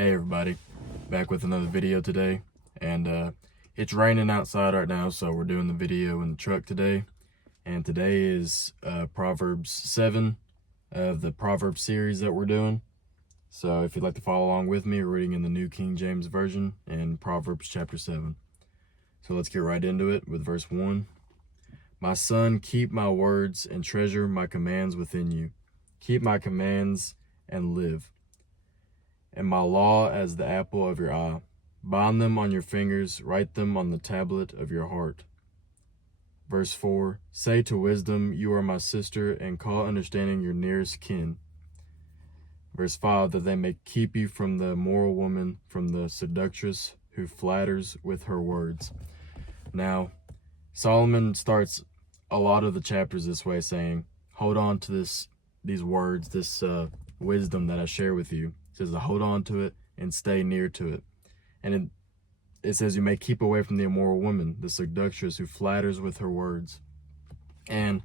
Hey everybody, back with another video today, and it's raining outside right now, so we're doing the video in the truck today. And today is Proverbs 7 of the Proverb series that we're doing. So if you'd like to follow along with me, we're reading in the New King James Version in Proverbs chapter 7. So let's get right into it with verse 1. My son, keep my words and treasure my commands within you. Keep my commands and live, and my law as the apple of your eye. Bind them on your fingers, write them on the tablet of your heart. Verse 4, say to wisdom, you are my sister, and call understanding your nearest kin. Verse 5, that they may keep you from the immoral woman, from the seductress who flatters with her words. Now, Solomon starts a lot of the chapters this way, saying, hold on to these words, this wisdom that I share with you. It says to hold on to it and stay near to it. And it says you may keep away from the immoral woman, the seductress who flatters with her words. And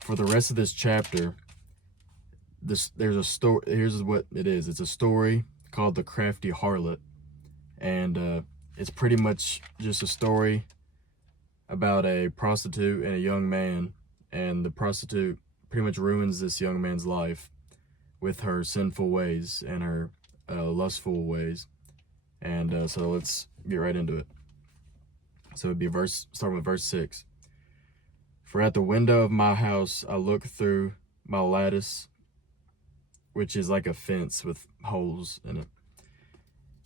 for the rest of this chapter, there's a story. Here's what it is. It's a story called The Crafty Harlot. And it's pretty much just a story about a prostitute and a young man. And the prostitute pretty much ruins this young man's life with her sinful ways and her lustful ways. And so let's get right into it. So it'd be starting with verse 6. For at the window of my house I look through my lattice, which is like a fence with holes in it.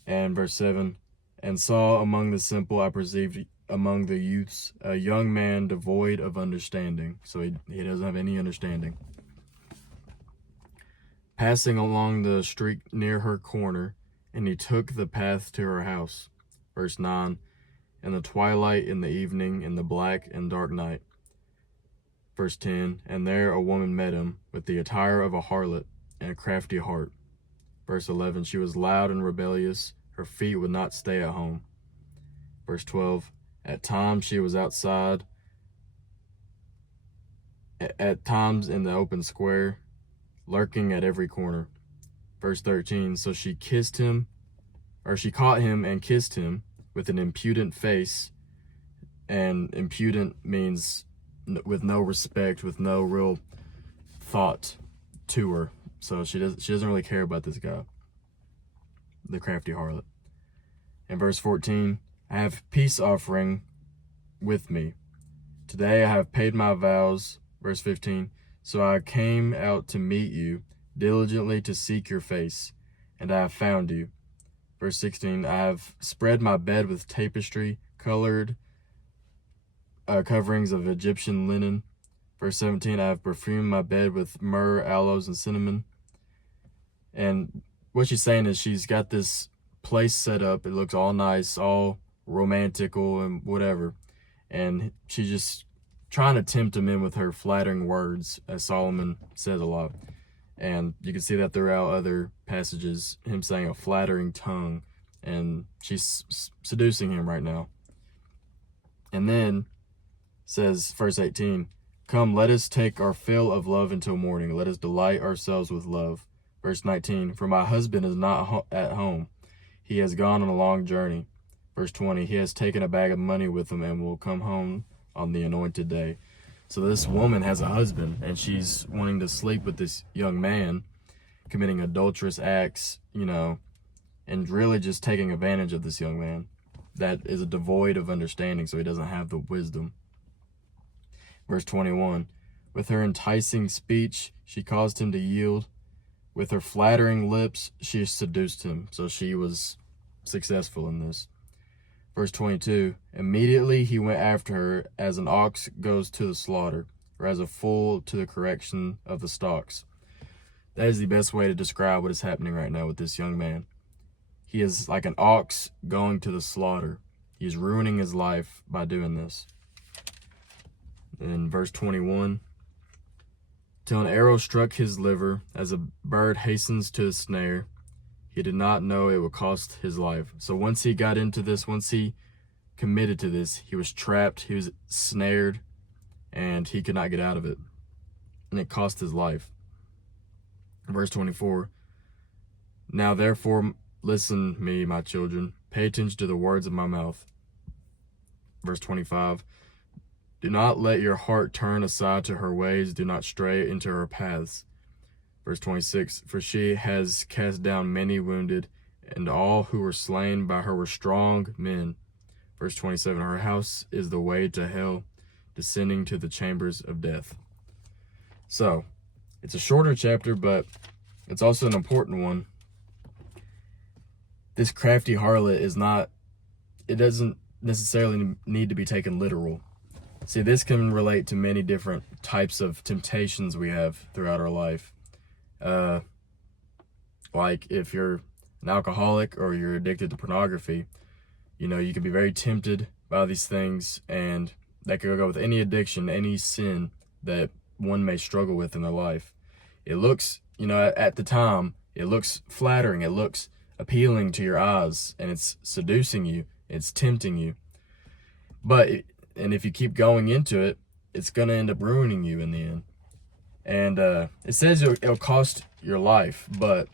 And verse 7, and saw among the simple, I perceived among the youths a young man devoid of understanding. So he doesn't have any understanding. Passing along the street near her corner, and he took the path to her house. Verse 9, in the twilight, in the evening, in the black and dark night. Verse 10, and there a woman met him with the attire of a harlot and a crafty heart. Verse 11, she was loud and rebellious, her feet would not stay at home. Verse 12, at times she was outside, at times in the open square, lurking at every corner. Verse 13, so she caught him and kissed him with an impudent face. And impudent means with no respect, with no real thought to her. So she doesn't really care about this guy, the crafty harlot. And verse 14, I have peace offering with me. Today I have paid my vows. Verse 15, so I came out to meet you, diligently to seek your face, and I have found you. Verse 16, I have spread my bed with tapestry, colored coverings of Egyptian linen. Verse 17, I have perfumed my bed with myrrh, aloes, and cinnamon. And what she's saying is she's got this place set up. It looks all nice, all romantical and whatever. And she's just trying to tempt him in with her flattering words, as Solomon says a lot. And you can see that throughout other passages, him saying a flattering tongue, and she's seducing him right now. And then says, verse 18, come, let us take our fill of love until morning. Let us delight ourselves with love. Verse 19, for my husband is not at home. He has gone on a long journey. Verse 20, he has taken a bag of money with him and will come home on the anointed day. So this woman has a husband, and she's wanting to sleep with this young man, committing adulterous acts, and really just taking advantage of this young man that is devoid of understanding, so he doesn't have the wisdom. Verse 21, with her enticing speech, she caused him to yield. With her flattering lips, she seduced him. So she was successful in this. Verse 22, immediately he went after her as an ox goes to the slaughter, or as a fool to the correction of the stocks. That is the best way to describe what is happening right now with this young man. He is like an ox going to the slaughter. He is ruining his life by doing this. In verse 21, till an arrow struck his liver, as a bird hastens to the snare, he did not know it would cost his life. So once he got into this, once he committed to this, he was trapped, he was snared, and he could not get out of it. And it cost his life. Verse 24, now therefore Listen, me, my children. Pay attention to the words of my mouth. Verse 25. Do not let your heart turn aside to her ways. Do not stray into her paths. Verse 26. For she has cast down many wounded, and all who were slain by her were strong men. Verse 27. Her house is the way to hell, descending to the chambers of death. So, it's a shorter chapter, but it's also an important one. This crafty harlot it doesn't necessarily need to be taken literal. See, this can relate to many different types of temptations we have throughout our life. Like if you're an alcoholic or you're addicted to pornography, you can be very tempted by these things, and that could go with any addiction, any sin that one may struggle with in their life. It looks, at the time, it looks flattering, it looks appealing to your eyes, and it's seducing you, it's tempting you. And if you keep going into it, it's going to end up ruining you in the end. And it says it'll cost your life, but,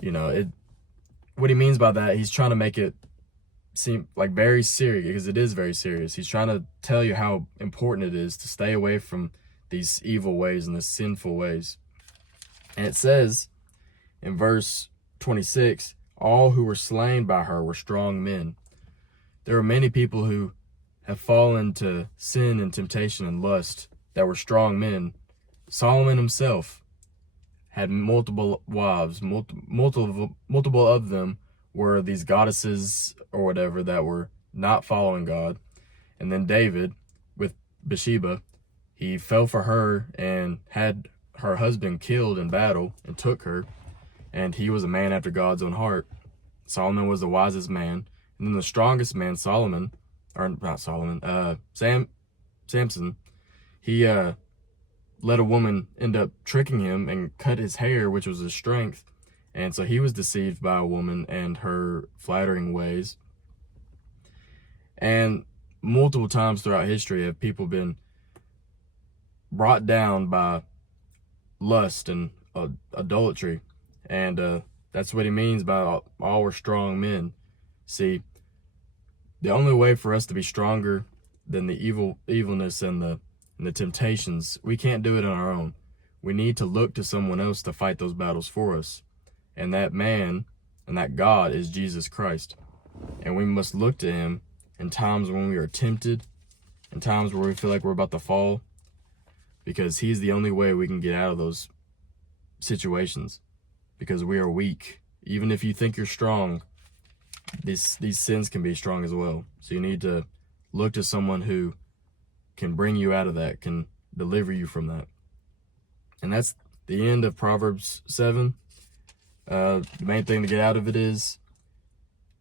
what he means by that, he's trying to make it seem like very serious, because it is very serious. He's trying to tell you how important it is to stay away from these evil ways and the sinful ways. And it says in verse 26, all who were slain by her were strong men. There are many people who have fallen to sin and temptation and lust that were strong men. Solomon himself had multiple wives, multiple of them were these goddesses or whatever that were not following God. And then David, with Bathsheba, he fell for her and had her husband killed in battle and took her. And he was a man after God's own heart. Solomon was the wisest man. And then the strongest man, Samson, he let a woman end up tricking him and cut his hair, which was his strength. And so he was deceived by a woman and her flattering ways. And multiple times throughout history have people been brought down by lust and idolatry. And that's what he means by all were strong men. See, the only way for us to be stronger than the evilness and the temptations, we can't do it on our own. We need to look to someone else to fight those battles for us. And that man and that God is Jesus Christ. And we must look to him in times when we are tempted, in times where we feel like we're about to fall, because he's the only way we can get out of those situations, because we are weak. Even if you think you're strong, these sins can be strong as well. So you need to look to someone who can bring you out of that, can deliver you from that. And that's the end of Proverbs 7. The main thing to get out of it is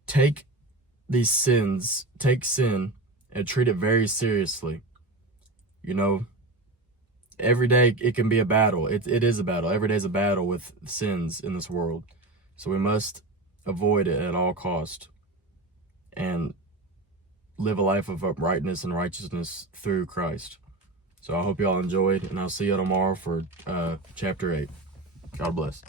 take sin and treat it very seriously. Every day it can be a battle. It is a battle. Every day is a battle with sins in this world. So we must avoid it at all cost and live a life of uprightness and righteousness through Christ. So I hope you all enjoyed, and I'll see you tomorrow for chapter 8. God bless.